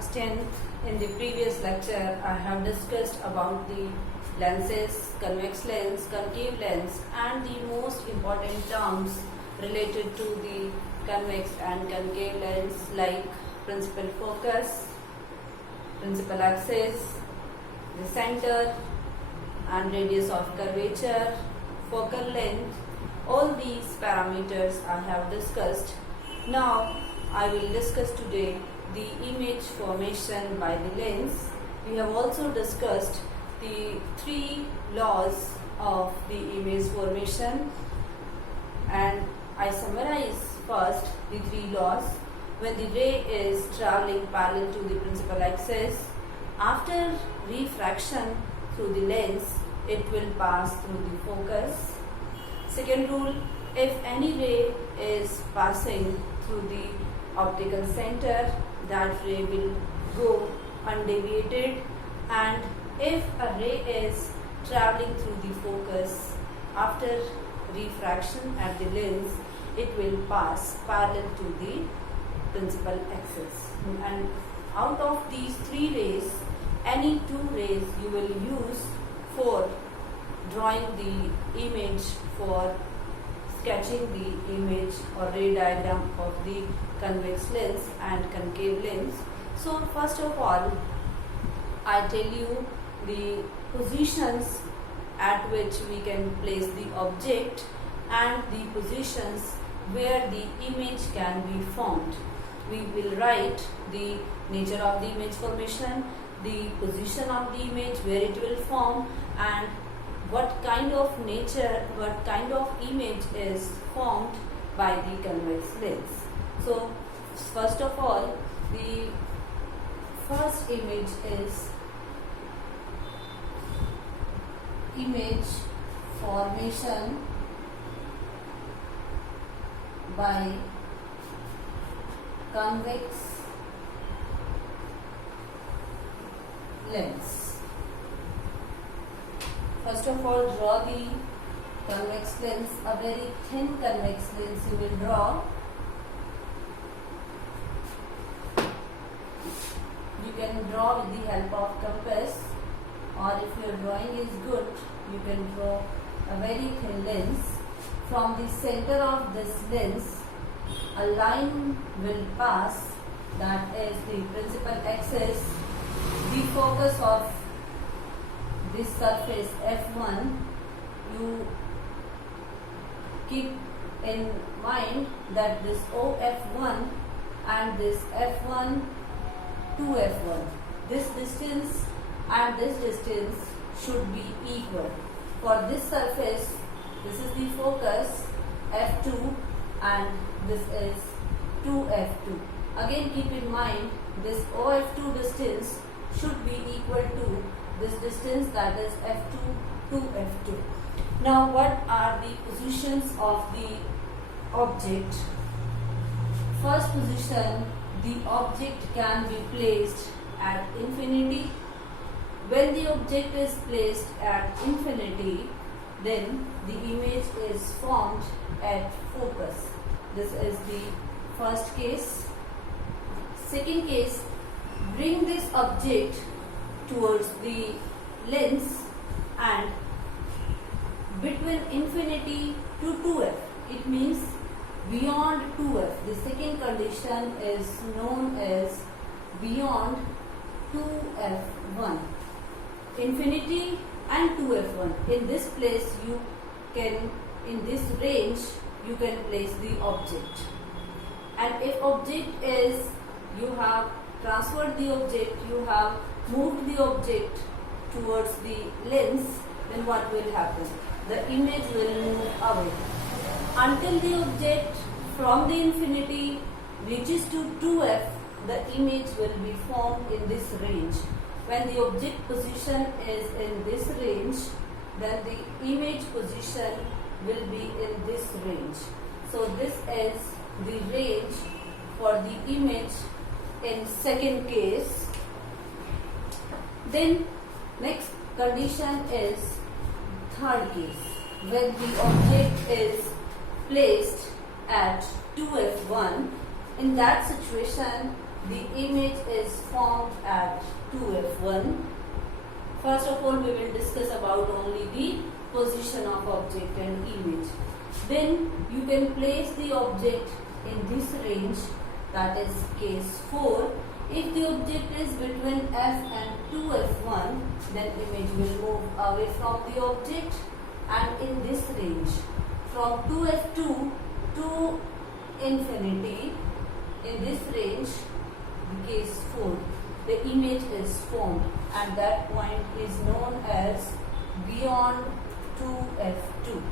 extent, in the previous lecture, I have discussed about the lenses, convex lens, concave lens, and the most important terms related to the convex and concave lens like principal focus, principal axis, the center and radius of curvature, focal length. All these parameters I have discussed. Now I will discuss today the image formation by the lens. We have also discussed the 3 laws of the image formation, and I summarize first the 3 laws. When the ray is traveling parallel to the principal axis, after refraction through the lens, it will pass through the focus. Second rule, if any ray is passing through the optical center, that ray will go undeviated, and if a ray is traveling through the focus after refraction at the lens, it will pass parallel to the principal axis. And out of these 3 rays, any 2 rays you will use for drawing the image, for sketching the image or ray diagram of the convex lens and concave lens. So first of all, I tell you the positions at which we can place the object and the positions where the image can be formed. We will write the nature of the image formation, the position of the image, where it will form, and what kind of nature, what kind of image is formed by the convex lens. So first of all, the first image is image formation by convex lens. First of all, draw the convex lens, a very thin convex lens you will draw. You can draw with the help of compass, or if your drawing is good, you can draw a very thin lens. From the center of this lens, a line will pass, that is the principal axis. The focus of this surface F1, you keep in mind that this OF1 and this F1 to F1, this distance and this distance should be equal. For this surface, this is the focus F2 and this is 2F2. Again keep in mind this OF2 distance should be equal to this distance, that is F2 to F2. Now what are the positions of the object? First position, the object can be placed at infinity. When the object is placed at infinity, then the image is formed at focus. This is the first case. Second case, bring this object towards the lens and between infinity to 2f. It means beyond 2f. The second condition is known as beyond 2f1. Infinity and 2f1. In this place you can, in this range you can place the object. And if object is, you have transferred the object, you have moved the object towards the lens, then what will happen? The image will move away. Until the object from the infinity reaches to 2f, the image will be formed in this range. When the object position is in this range, then the image position will be in this range. So this is the range for the image in second case. Then next condition is third case, when the object is placed at 2f1. In that situation, the image is formed at 2f1. First of all, we will discuss about only the position of object and image. Then you can place the object in this range, that is case 4. If the object is between f and 2f1, then image will move away from the object, and in this range from 2f2 to infinity, in this range, the case 4, the image is formed, and that point is known as beyond 2f2.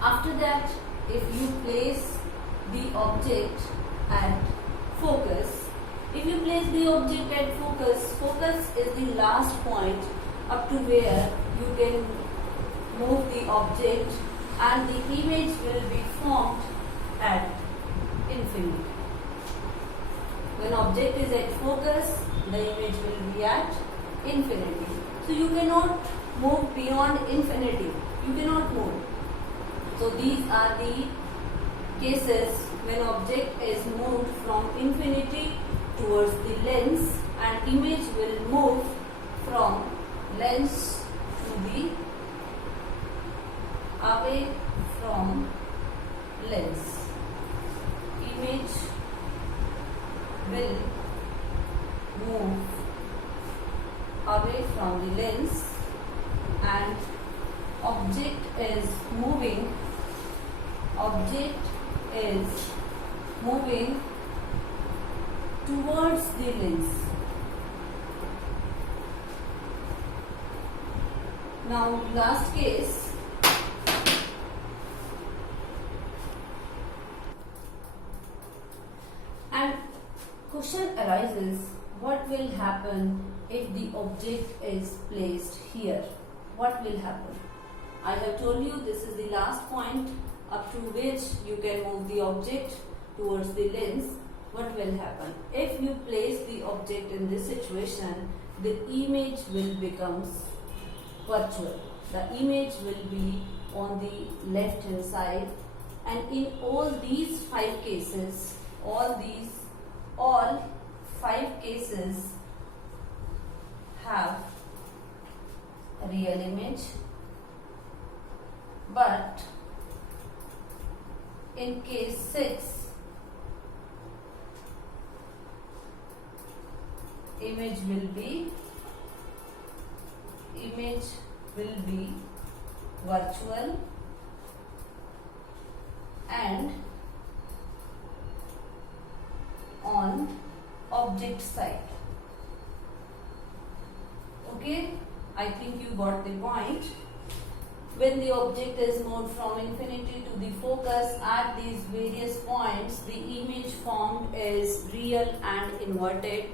After that, if you place the object at focus, if you place the object at focus, focus is the last point up to where you can move the object, and the image will be formed at infinity. When object is at focus, the image will be at infinity. So you cannot move beyond infinity. You cannot move. So these are the cases when object is moved from infinity towards the lens, and image will move from lens to the away from lens. Image will move away from the lens, and object is moving towards the lens. Now last case, and question arises, what will happen if the object is placed here? What will happen? I have told you this is the last point up to which you can move the object towards the lens. What will happen? If you place the object in this situation, the image will become virtual. The image will be on the left hand side, and in all these 5 cases, all 5 cases have a real image, but in case 6, image will be virtual and on object side. Okay, I think you got the point. When the object is moved from infinity to the focus, at these various points, the image formed is real and inverted.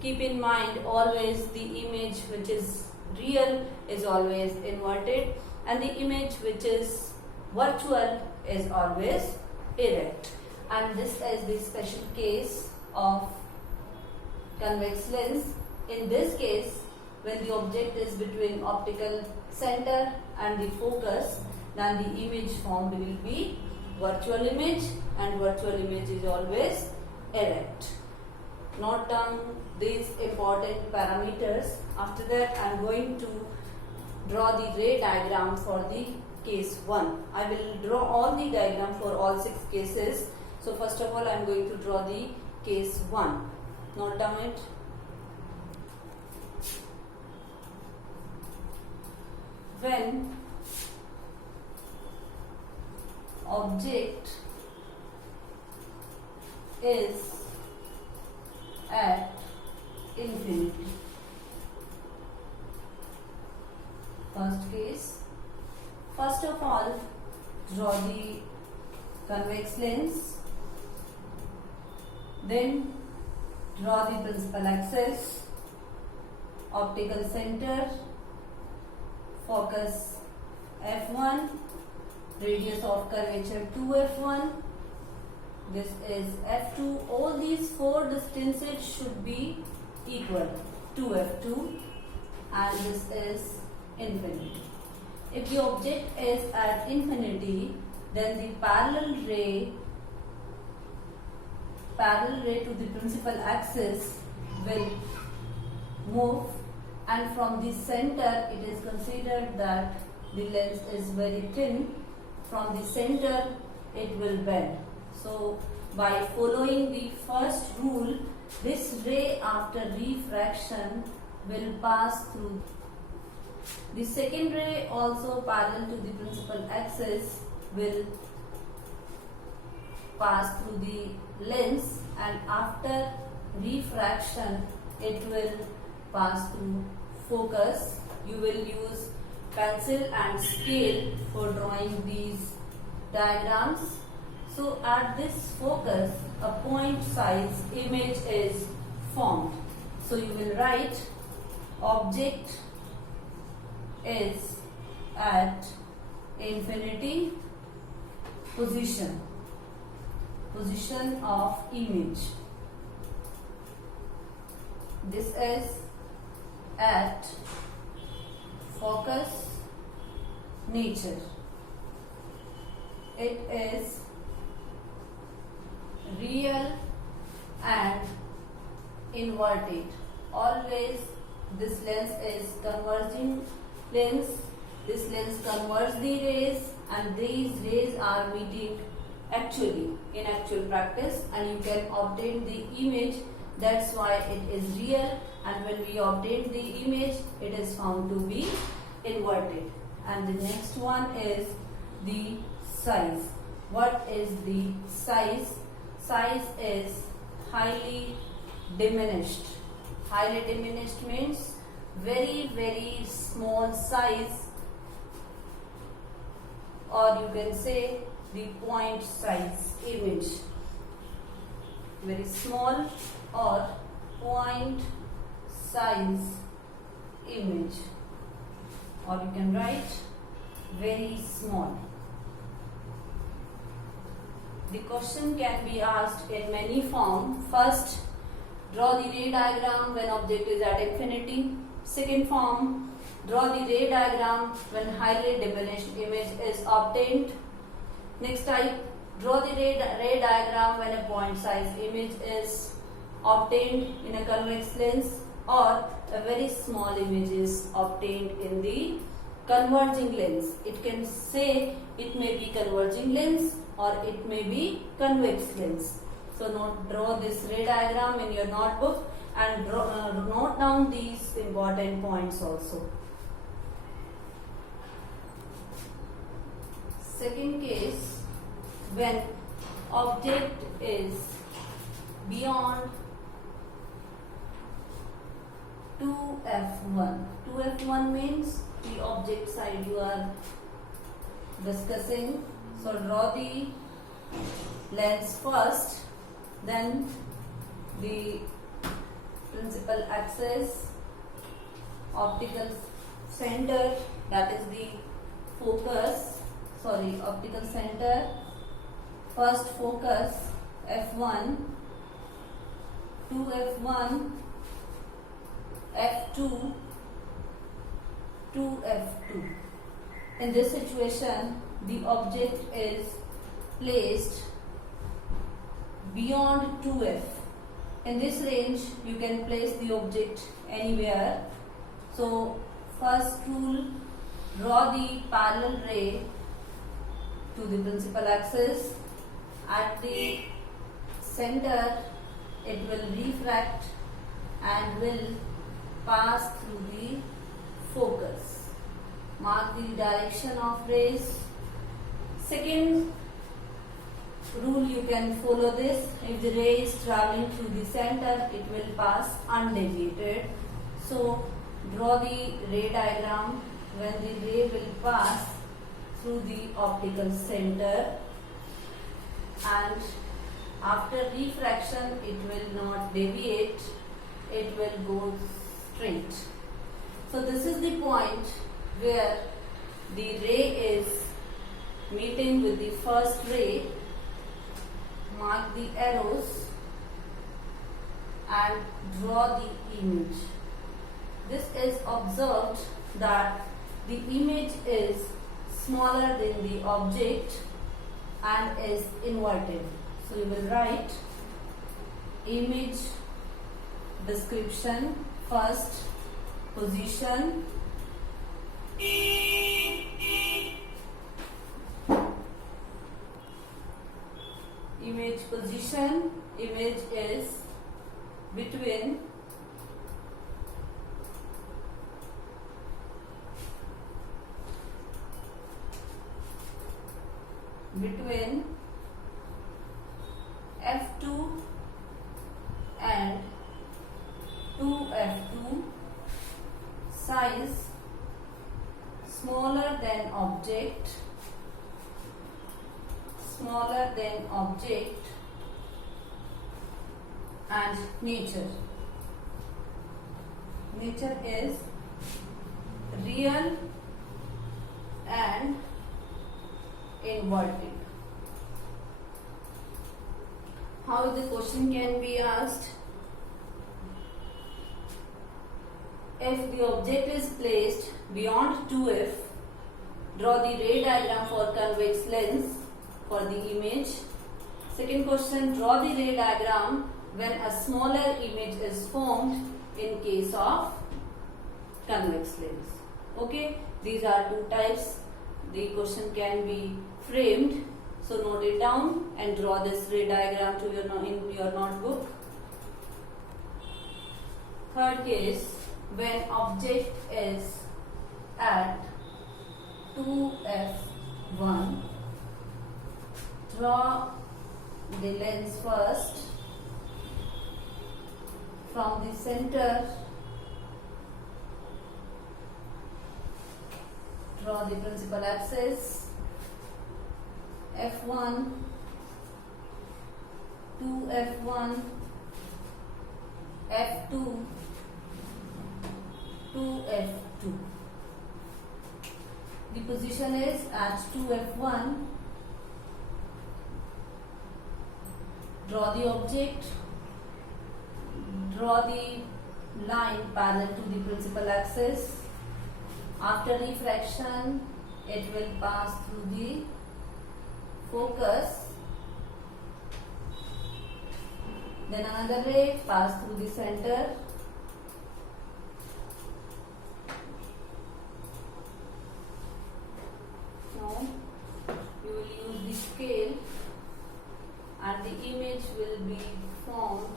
Keep in mind, always the image which is real is always inverted, and the image which is virtual is always erect. And this is the special case of convex lens. In this case, when the object is between optical center and the focus, then the image formed will be virtual image, and virtual image is always erect. Note down these important parameters. After that, I am going to draw the ray diagram for the case 1. I will draw all the diagram for all 6 cases. So first of all, I am going to draw the case 1. Note down it. When object is at infinity. First case. First of all, draw the convex lens. Then draw the principal axis, optical center, focus f1, radius of curvature 2f1, this is f2. All these 4 distances should be equal to f2, and this is infinity. If the object is at infinity, then the parallel ray parallel ray to the principal axis will move, and from the center it is considered that the lens is very thin. From the center it will bend. So by following the first rule, this ray after refraction will pass through. The second ray, also parallel to the principal axis, will pass through the lens, and after refraction it will pass through focus. You will use pencil and scale for drawing these diagrams. So at this focus, a point size image is formed. So you will write object is at infinity position of image. This is at focus nature. It is real and inverted. Always this lens is converging lens. This lens converts the rays, and these rays are meeting actually in actual practice, and you can obtain the image. That's why it is real, and when we obtain the image, it is found to be inverted. And the next one is the size. What is the size? Size is highly diminished. Highly diminished means very, very small size, or you can say the point size image. Very small or point size image, or you can write very small. The question can be asked in many forms. First, draw the ray diagram when object is at infinity. Second form, draw the ray diagram when highly diminished image is obtained. Next type, draw the ray diagram when a point size image is obtained in a convex lens, or a very small image is obtained in the converging lens. It can say it may be converging lens or it may be convex lens. So draw this ray diagram in your notebook and note down these important points also. Second case, when object is beyond 2f1. 2f1 means the object side you are discussing. So draw the lens first, then the principal axis, optical center, that is the focus, optical center, first focus f1, 2f1, f2, 2f2. In this situation, the object is placed beyond 2f. In this range, you can place the object anywhere. So, first rule, draw the parallel ray to the principal axis. At the center, it will refract and will pass through the focus. Mark the direction of rays. Second rule, you can follow this. If the ray is traveling through the center, it will pass undeviated. So, draw the ray diagram when the ray will pass through the optical center, and after refraction it will not deviate, it will go straight. So this is the point where the ray is meeting with the first ray. Mark the arrows and draw the image. This is observed that the image is smaller than the object and is inverted. So you will write image description. First, position. Image position. Image is between F2 and 2F2, size smaller than object, and nature. Nature is real and inverted. How the question can be asked? If the object is placed beyond 2f, draw the ray diagram for convex lens for the image. Second question, draw the ray diagram when a smaller image is formed in case of convex lens. Okay, these are two types. The question can be framed. So note it down and draw this ray diagram in your notebook. Third case, when object is at 2f1, draw the lens first from the center. Draw the principal axis f1, 2f1, f2, 2f2. The position is at 2f1. Draw the object. Draw the line parallel to the principal axis. After refraction, it will pass through the focus. Then another ray pass through the center. Now you will use the scale and the image will be formed.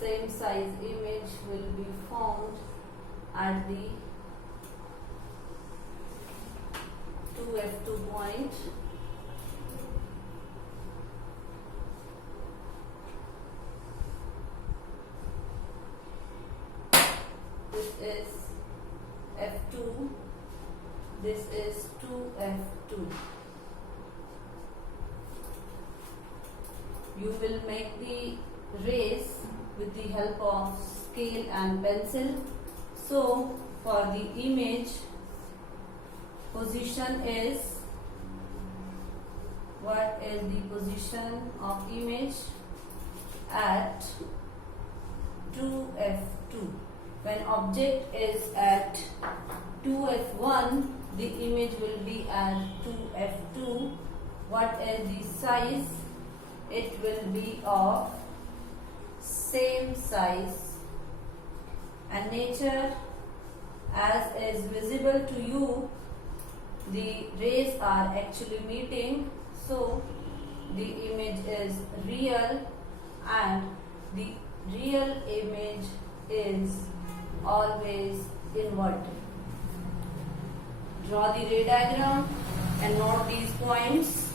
Same size image will be formed at the 2f2 point. This is f2. This is 2f2. You will make the rays with the help of scale and pencil. So for the image, position is, what is the position of image? At 2f2. When object is at 2f1, the image will be at 2f2. What is the size? It will be of same size. And nature, as is visible to you, the rays are actually meeting, so the image is real and the real image is always inverted. Draw the ray diagram and note these points.